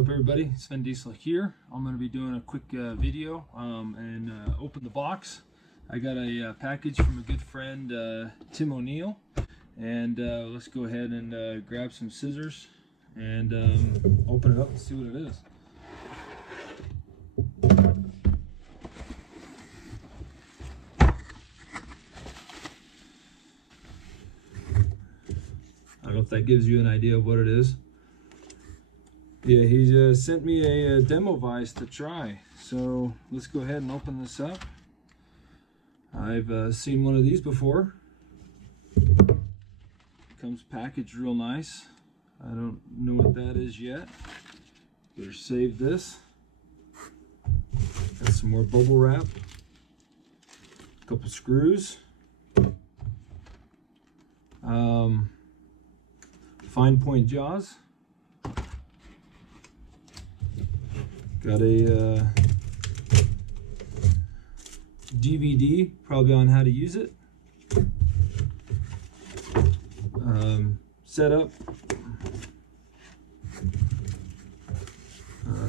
up, everybody? Svenddiesel here. I'm going to be doing a quick video and open the box. I got a package from a good friend, Tim O'Neill, and let's go ahead and grab some scissors and open it up and see what it is. I don't know if that gives you an idea of what it is. Yeah, he sent me a demo vise to try. So let's go ahead and open this up. I've seen one of these before. Comes packaged real nice. I don't know what that is yet. Better save this. Got some more bubble wrap. A couple screws. Fine point jaws. Got a DVD, probably on how to use it. Setup.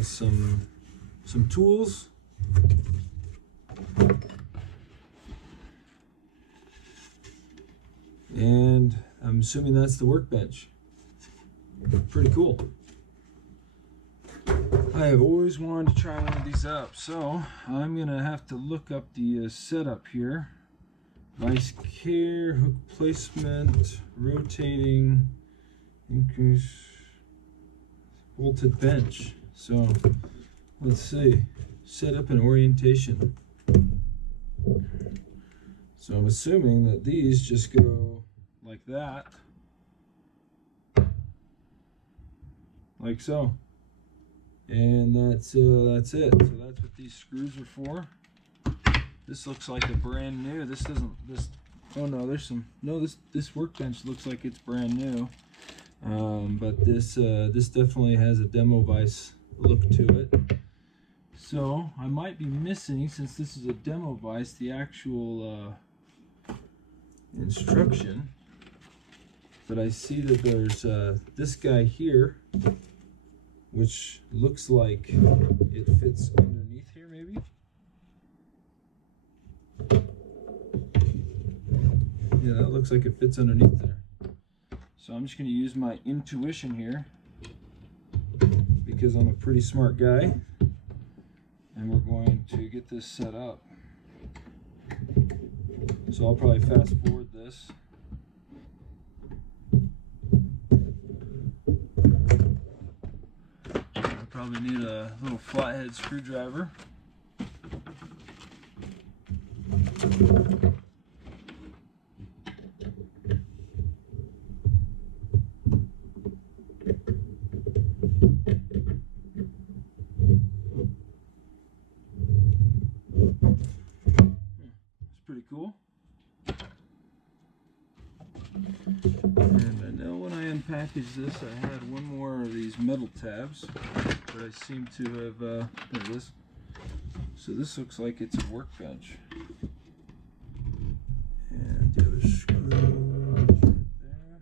Some tools. And I'm assuming that's the workbench. Pretty cool. I have always wanted to try one of these up, so I'm gonna have to look up the setup here. Vice care, hook placement, rotating, increase, bolted bench. So let's see, setup and orientation. So I'm assuming that these just go like that, like so. And that's it. So that's what these screws are for. This looks like a brand new. This doesn't. Oh no, there's some. No, this workbench looks like it's brand new. But this definitely has a demo vise look to it. So I might be missing, since this is a demo vise, the actual instruction. But I see that there's this guy here, which looks like it fits underneath here, maybe? Yeah, that looks like it fits underneath there. So I'm just going to use my intuition here, because I'm a pretty smart guy, and we're going to get this set up. So I'll probably fast forward this. Probably need a little flathead screwdriver. It's pretty cool. And I know when I unpackaged this, I had one more of these metal tabs, but I seem to have, there it is. So this looks like it's a workbench. And the other screw right there.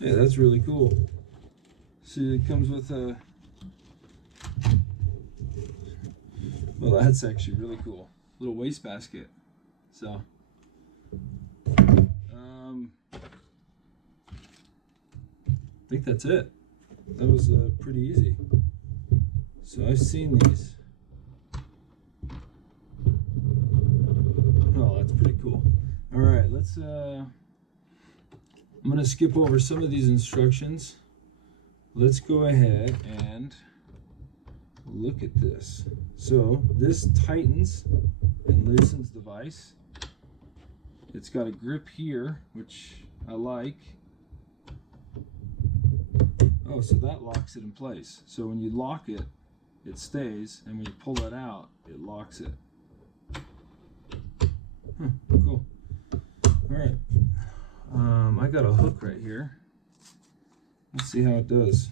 Yeah, that's really cool. See, it comes with a, well, that's actually really cool. Little wastebasket. So, I think that's it. That was pretty easy. So I've seen these. Oh, that's pretty cool. All right, let's, I'm going to skip over some of these instructions. Let's go ahead and look at this. So this tightens and loosens the vise. It's got a grip here, which I like. Oh, so that locks it in place. So when you lock it, it stays, and when you pull it out, it locks it. Huh, cool. All right. I got a hook right here. Let's see how it does.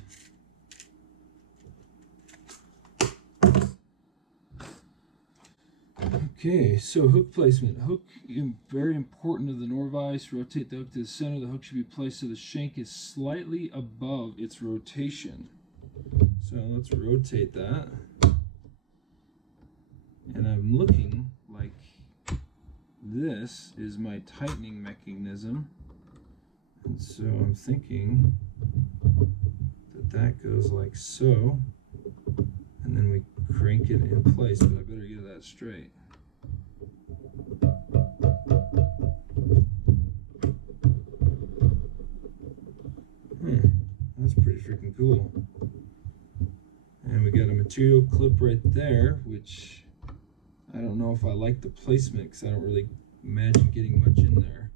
Okay, so hook placement. Hook, very important to the Norvise. Rotate the hook to the center. The hook should be placed so the shank is slightly above its rotation. So let's rotate that. And I'm looking like this is my tightening mechanism. And so I'm thinking that that goes like so. And then we crank it in place, but I better get that straight. That's pretty freaking cool. And we got a material clip right there, which I don't know if I like the placement because I don't really imagine getting much in there.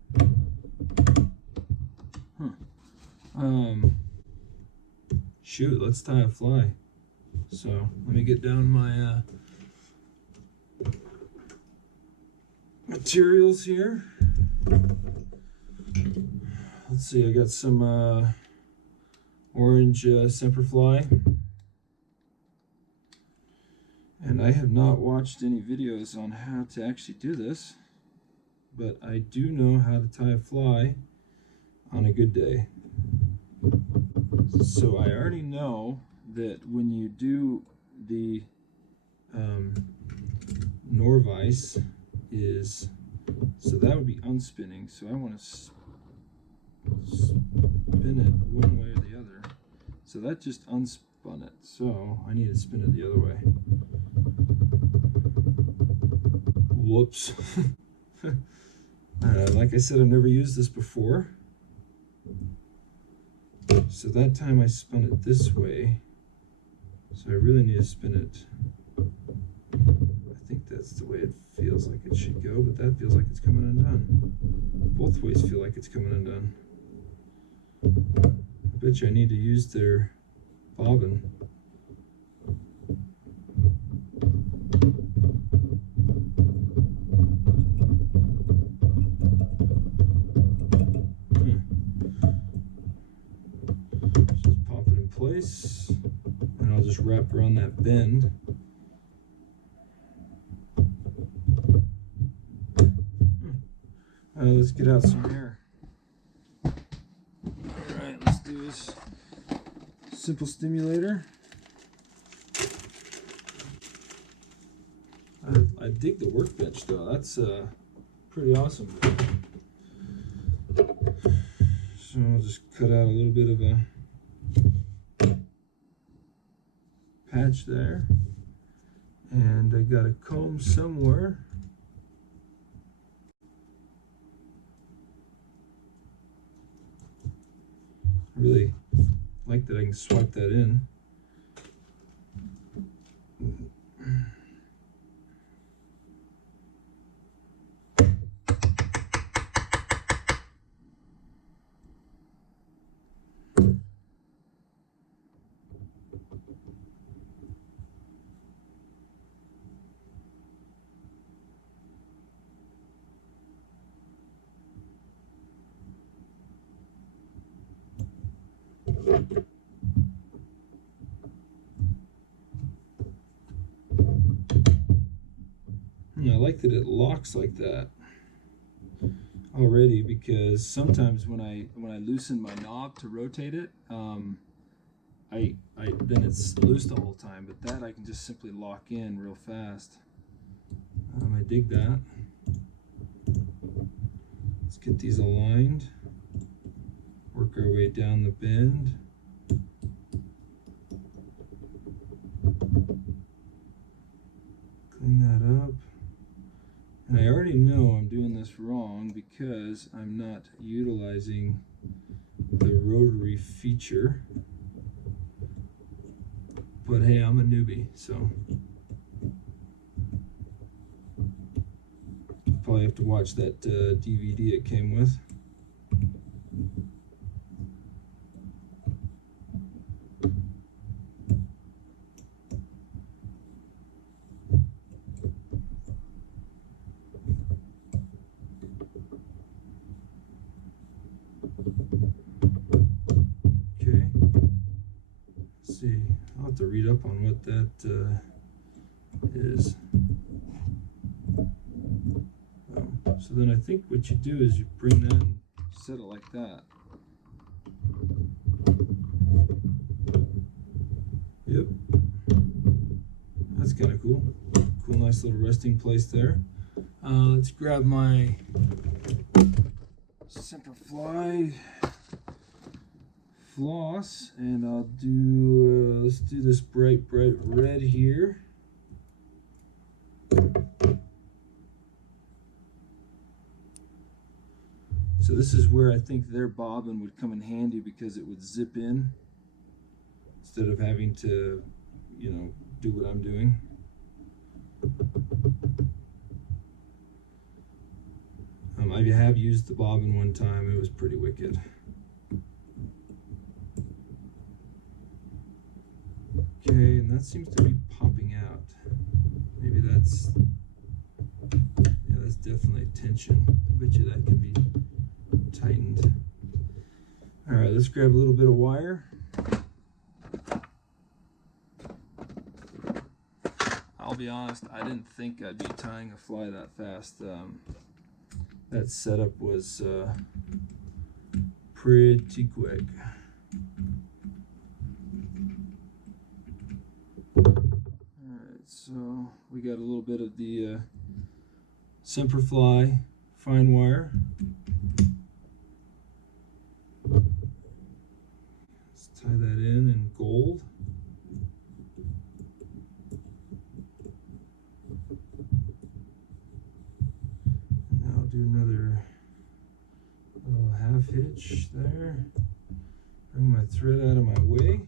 Shoot, let's tie a fly. So let me get down my materials here. Let's see, I got some orange Semperfly. And I have not watched any videos on how to actually do this, but I do know how to tie a fly on a good day. So I already know that when you do the Norvise is, so that would be unspinning, so I want to spin it one way or the other. So that just unspun it, so I need to spin it the other way. Whoops. Like I said, I've never used this before. So that time I spun it this way. So I really need to spin it. I think that's the way it feels like it should go, but that feels like it's coming undone. Both ways feel like it's coming undone. I bet you I need to use their bobbin. Just pop it in place, and I'll just wrap around that bend. Let's get out some air. Alright, let's do this simple stimulator. I dig the workbench though, that's pretty awesome. So I'll just cut out a little bit of a patch there. And I got a comb somewhere. I really like that I can swipe that in. I like that it locks like that already, because sometimes when I loosen my knob to rotate it, then it's loose the whole time. But that I can just simply lock in real fast. I dig that. Let's get these aligned. Work our way down the bend. Clean that up. And I already know I'm doing this wrong because I'm not utilizing the rotary feature. But hey, I'm a newbie, so probably have to watch that DVD it came with. have to read up on what that is. So then I think what you do is you bring that and set it like that. Yep. That's kind of cool. Cool, nice little resting place there. Let's grab my Semperfli floss, and I'll do, let's do this bright red here. So this is where I think their bobbin would come in handy, because it would zip in instead of having to, you know, do what I'm doing. I have used the bobbin one time. It was pretty wicked. Okay, and that seems to be popping out. Maybe that's, yeah, that's definitely tension. I bet you that can be tightened. All right, let's grab a little bit of wire. I'll be honest, I didn't think I'd be tying a fly that fast. That setup was pretty quick. Alright, so we got a little bit of the Semperfli fine wire. Let's tie that in gold. Do another little half hitch there. Bring my thread out of my way.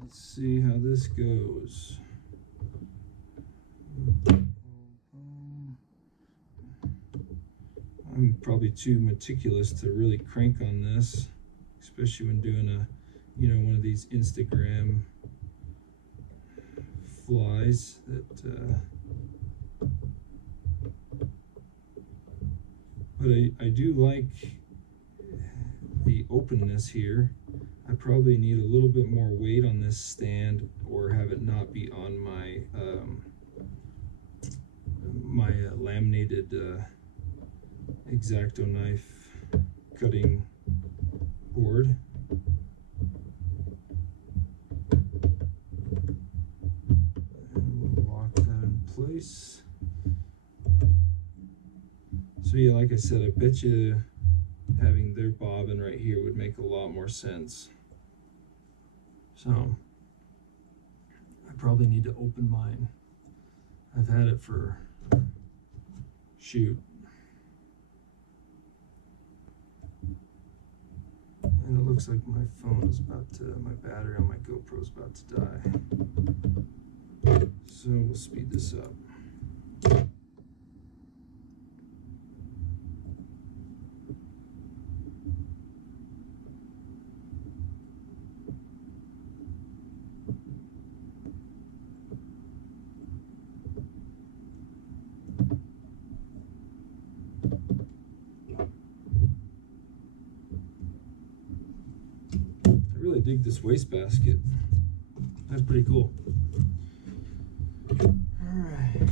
Let's see how this goes. I'm probably too meticulous to really crank on this, especially when doing a, you know, one of these Instagram flies that but I do like the openness here. I probably need a little bit more weight on this stand, or have it not be on my laminated X-Acto knife cutting board. And we'll lock that in place. So yeah, like I said, I bet you having their bobbin right here would make a lot more sense. So I probably need to open mine. I've had it for, shoot. And it looks like my phone is about to, my battery on my GoPro is about to die. So we'll speed this up. I really dig this wastebasket. That's pretty cool. All right.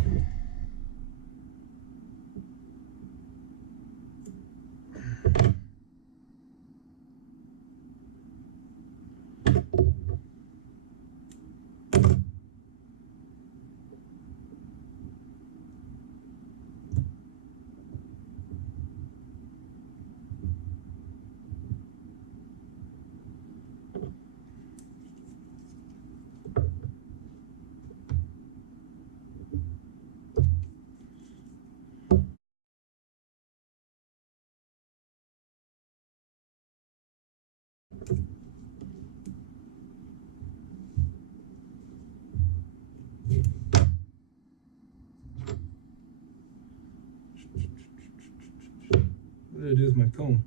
What did I do with my comb?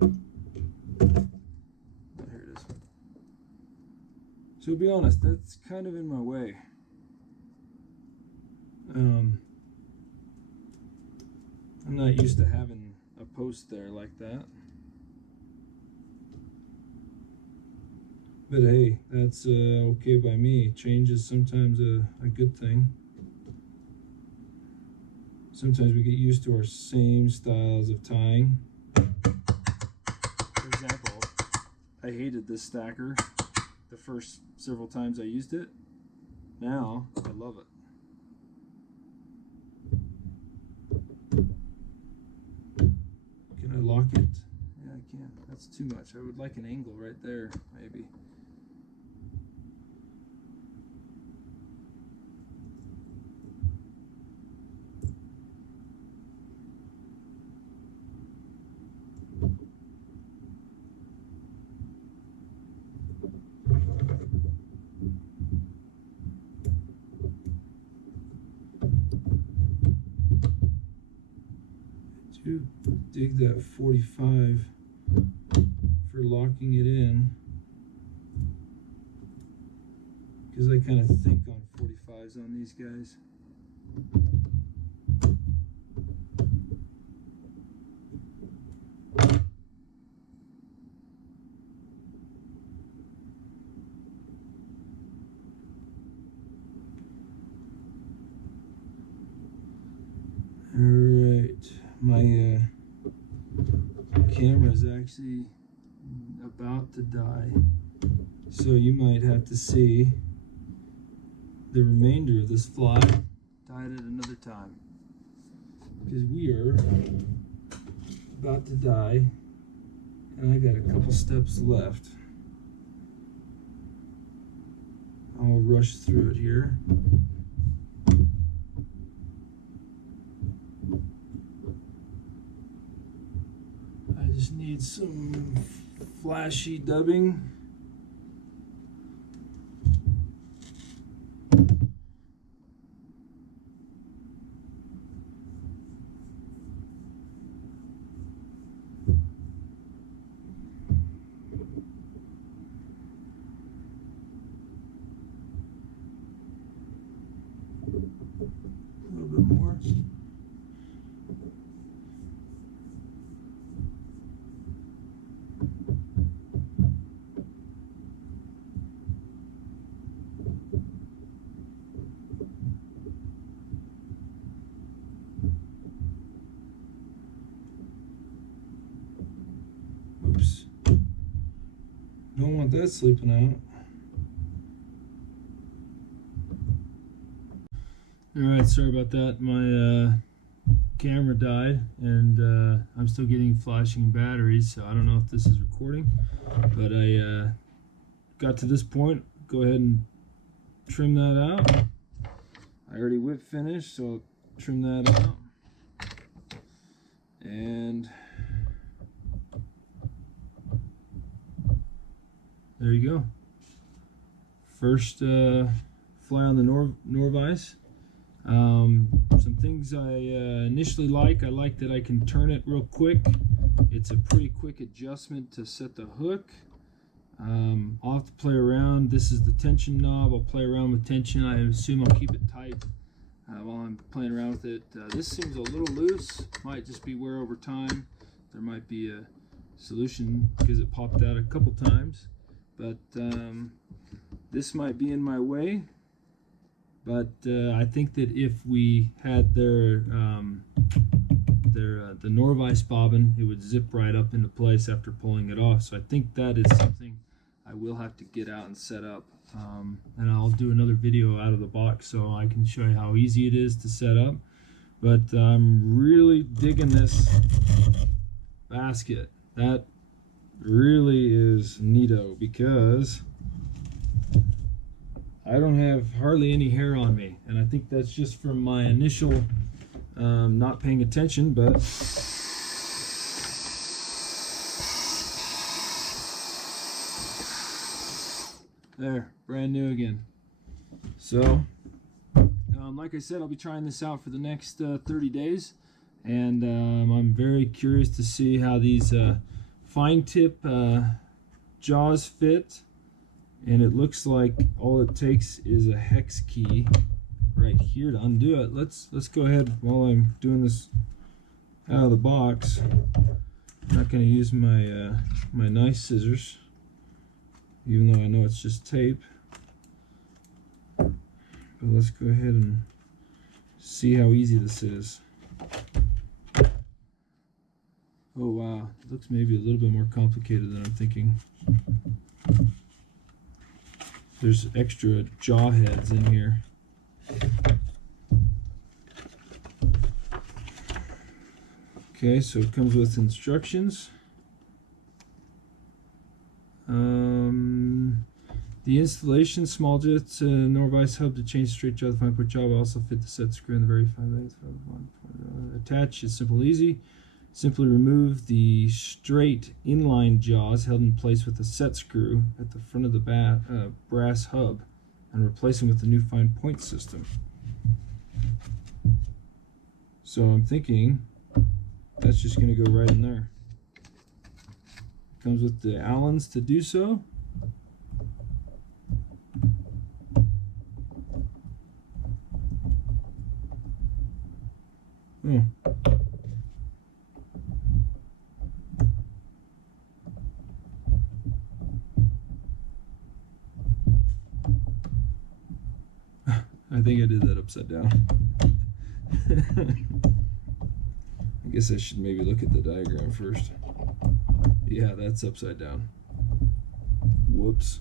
Oh, here it is. So to be honest, that's kind of in my way. I'm not used to having a post there like that. But hey, that's okay by me. Change is sometimes a good thing. Sometimes we get used to our same styles of tying. For example, I hated this stacker the first several times I used it. Now, I love it. Can I lock it? Yeah, I can. That's too much. I would like an angle right there, maybe. Do dig that 45 for locking it in, because I kind of think on 45s on these guys. Alright, my camera is actually about to die, so you might have to see the remainder of this fly tied at another time, because we are about to die and I got a couple steps left. I'll rush through it here. I just need some flashy dubbing. A little bit more. Oops. Don't want that sleeping out. Alright, sorry about that. My camera died, and I'm still getting flashing batteries, so I don't know if this is recording, but I got to this point. Go ahead and trim that out. I already whip finished, so I'll trim that out. And there you go. First fly on the Norvise. Some things I initially like. I like that I can turn it real quick. It's a pretty quick adjustment to set the hook. I'll have to play around. This is the tension knob. I'll play around with tension. I assume I'll keep it tight while I'm playing around with it. This seems a little loose. Might just be wear over time. There might be a solution because it popped out a couple times. But this might be in my way. But I think that if we had the Norvise bobbin, it would zip right up into place after pulling it off. So I think that is something I will have to get out and set up. And I'll do another video out of the box so I can show you how easy it is to set up. But I'm really digging this basket. That really is neato, because I don't have hardly any hair on me, and I think that's just from my initial not paying attention, but there, brand new again. So like I said, I'll be trying this out for the next 30 days, and I'm very curious to see how these fine tip jaws fit. And it looks like all it takes is a hex key right here to undo it. Let's go ahead while I'm doing this out of the box. I'm not going to use my my nice scissors, even though I know it's just tape. But let's go ahead and see how easy this is. Oh wow, it looks maybe a little bit more complicated than I'm thinking. There's extra jaw heads in here. Okay, so it comes with instructions. The installation, small jets, Norvise hub to change straight jaw. The fine point jaw will also fit the set screw in the very fine length. Attach is simple, easy. Simply remove the straight inline jaws held in place with a set screw at the front of the brass hub and replace them with the new fine point system. So I'm thinking that's just going to go right in there. Comes with the Allens to do so. Oh. I think I did that upside down. I guess I should maybe look at the diagram first. Yeah, that's upside down. Whoops.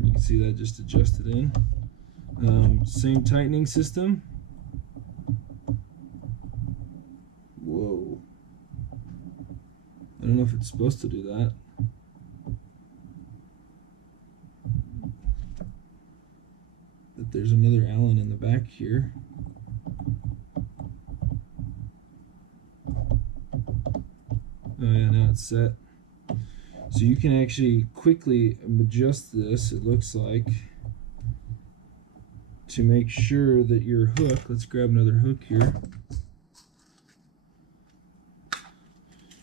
You can see that just adjusted in. Same tightening system. Whoa. I don't know if it's supposed to do that. But there's another Allen in the back here. Oh yeah, now it's set. So you can actually quickly adjust this, it looks like, to make sure that your hook, let's grab another hook here.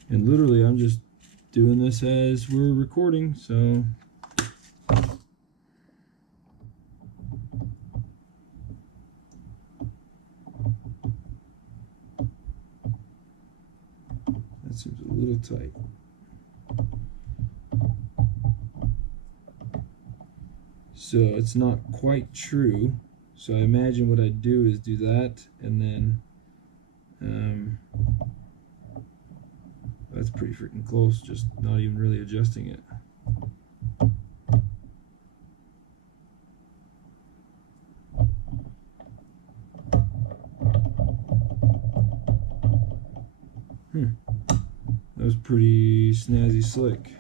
And literally I'm just doing this as we're recording, so that seems a little tight. So it's not quite true. So I imagine what I'd do is do that, and then that's pretty freaking close, just not even really adjusting it. That was pretty snazzy slick.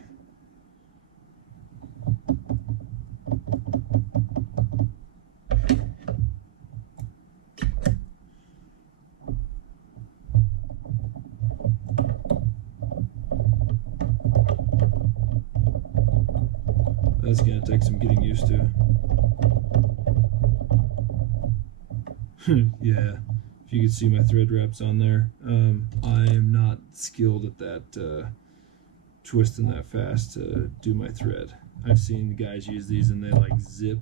That's gonna take some getting used to. Yeah, if you could see my thread wraps on there. I am not skilled at that, twisting that fast to do my thread. I've seen guys use these and they like zip.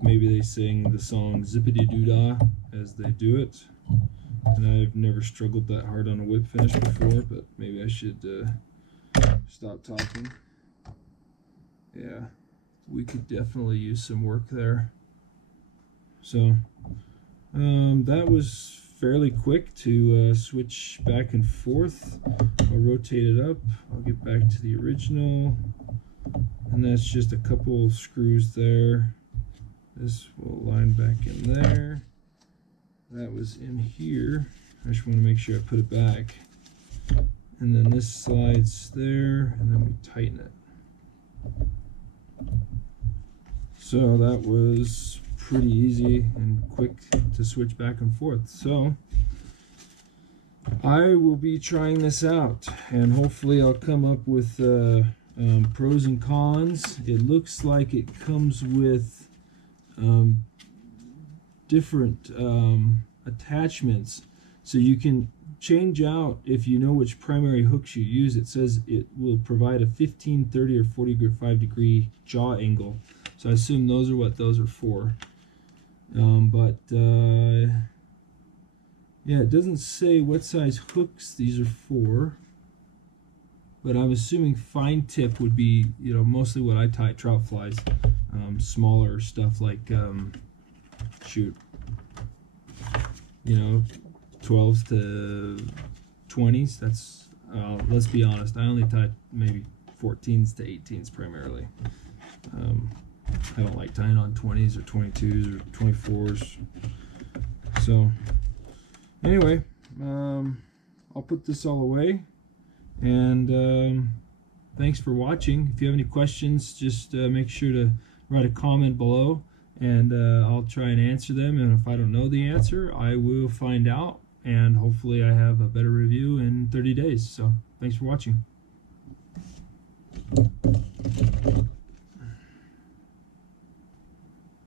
Maybe they sing the song Zippity Doo Dah as they do it. And I've never struggled that hard on a whip finish before, but maybe I should stop talking. Yeah, we could definitely use some work there. So that was fairly quick to switch back and forth. I'll rotate it up, I'll get back to the original, and that's just a couple screws there. This will line back in there. That was in here. I just want to make sure I put it back. And then this slides there, and then we tighten it. So that was pretty easy and quick to switch back and forth. So I will be trying this out, and hopefully I'll come up with pros and cons. It looks like it comes with different attachments, so you can change out if you know which primary hooks you use. It says it will provide a 15, 30, or 45 degree jaw angle. So I assume those are what those are for. Yeah, it doesn't say what size hooks these are for. but I'm assuming fine tip would be, you know, mostly what I tie trout flies. Smaller stuff like, shoot, you know, 12s to 20s. That's, let's be honest, I only tie maybe 14s to 18s primarily. I don't like tying on 20s or 22s or 24s. So anyway, I'll put this all away, and thanks for watching. If you have any questions, just make sure to write a comment below, and I'll try and answer them. And if I don't know the answer, I will find out, and hopefully I have a better review in 30 days. So thanks for watching.